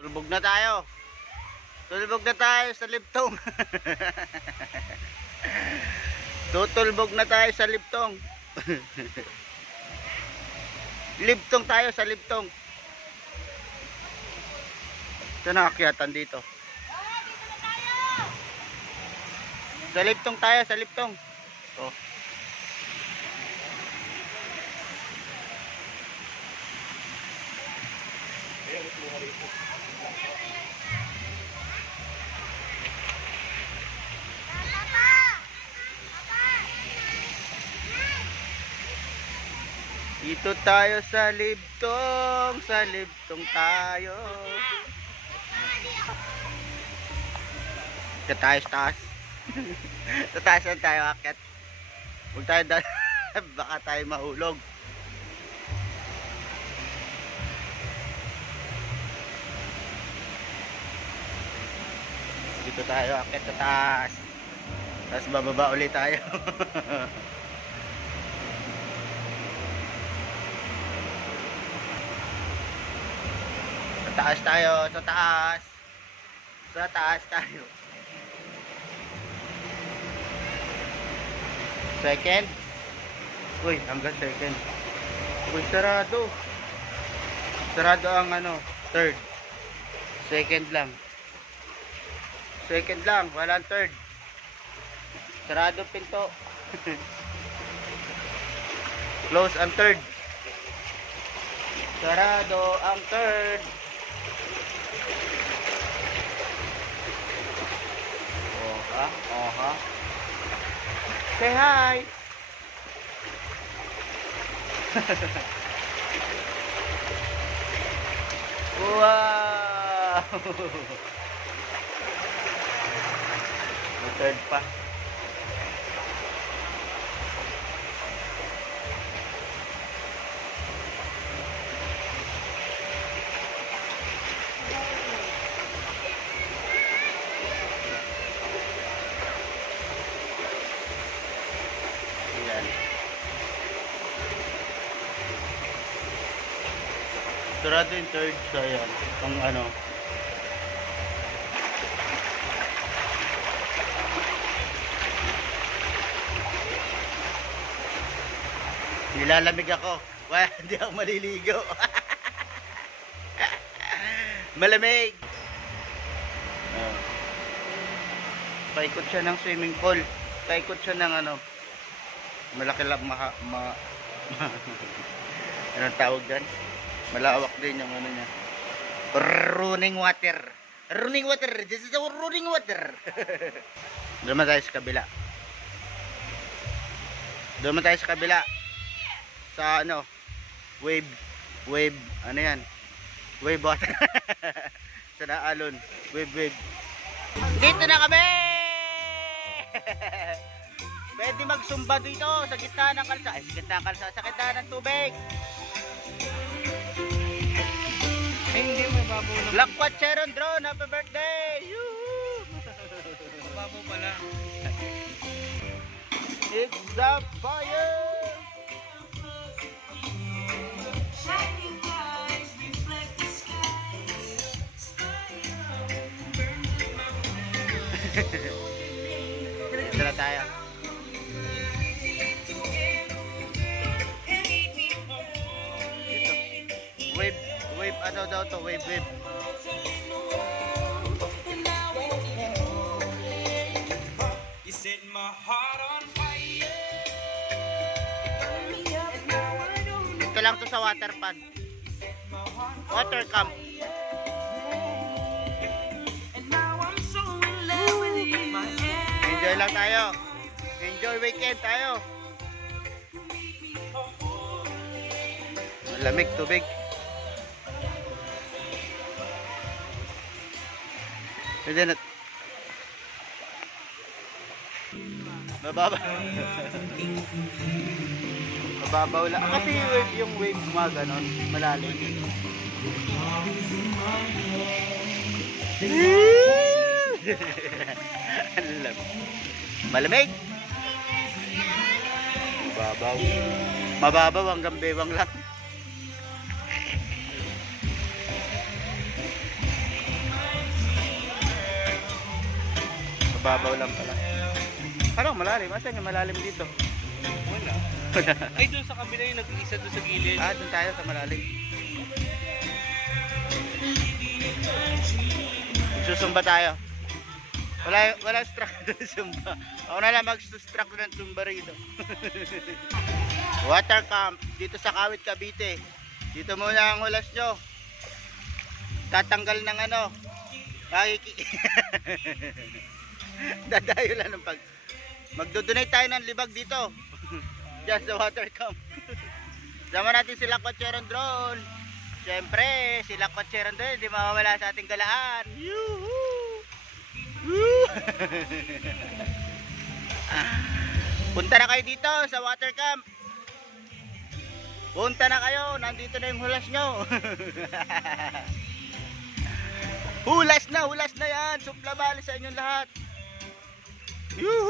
Tulbog na tayo. Tulbog na tayo sa libtong. Tutulbog na tayo sa libtong. Libtong tayo sa libtong. Ito na akyatan dito. Sa libtong tayo, sa libtong. Oh. Dito tayo sa libtong tayo. Sa taas. Sa taas na tayo akit. Huwag tayo baka tayo mahulog. Dito tayo akit sa taas. Tapos bababa ulit tayo. Sa taas tayo, sa taas. Sa taas tayo. Second. Uy, hanggang second. Uy, sarado. Sarado ang third. Second lang. Second lang, walang third. Sarado pinto. Close ang third. Sarado ang third. Oha. Say hi. Wow. May third pa. Sarado yung third, so yan, ang nilalamig ako. Well, hindi ako maliligo. Malamig. Paikot siya ng swimming pool. Paikot siya ng malaki lang anong tawag dyan? Malawak din yung niya. Running water. Running water. This is our running water. Doon tayo sa kabila. Doon tayo sa kabila. Sa wave. Wave. Ano yan? Wave water. Sa naalon. Wave. Dito na kami! Pwede magsumba dito sa gitna ng kalsada. Ay, sa gitna ng kalsada. Sa gitna ng tubig. Hindi mababaw lang. Black Watcheron drone, happy birthday! Mababaw pala. It's the fire! Shining eyes reflect the skies. Ito na tayo. Wave, ano daw to? Wave. You set my heart on fire. Ito lang to sa water pad. Water camp. And now I'm so in love with you. My Enjoy lang tayo. Enjoy weekend tayo. Lamig, tubig. Pwede na. Mababaw lang. Kasi yung wave gumaganon, malalim. Malamig. Mababaw hanggang bewang lang. Mababaw lang pala. Parang malalim. Asan yung malalim dito? Wala. Ay, doon sa kabila yung nag-isa doon sa gilid. Ah, doon tayo sa malalim. Susumba tayo. Wala struck doon sumba. Ako na lang mag-struck ng sumba rito. Water camp dito sa Kawit, Cavite. Dito muna ang hulas nyo. Tatanggal ng ano. Dadayo lang ng pag. Magdo-donate tayo ng libag dito. Diyan sa water camp. Sama natin sila Kotseron Drone. Siyempre, sila Kotseron Drone, hindi mawawala sa ating galaan. Yuhuu! Woo! Punta na kayo dito sa water camp. Punta na kayo, nandito na yung hulas nyo. Hulas na yan. Supla bali sa inyong lahat. Yuhuu!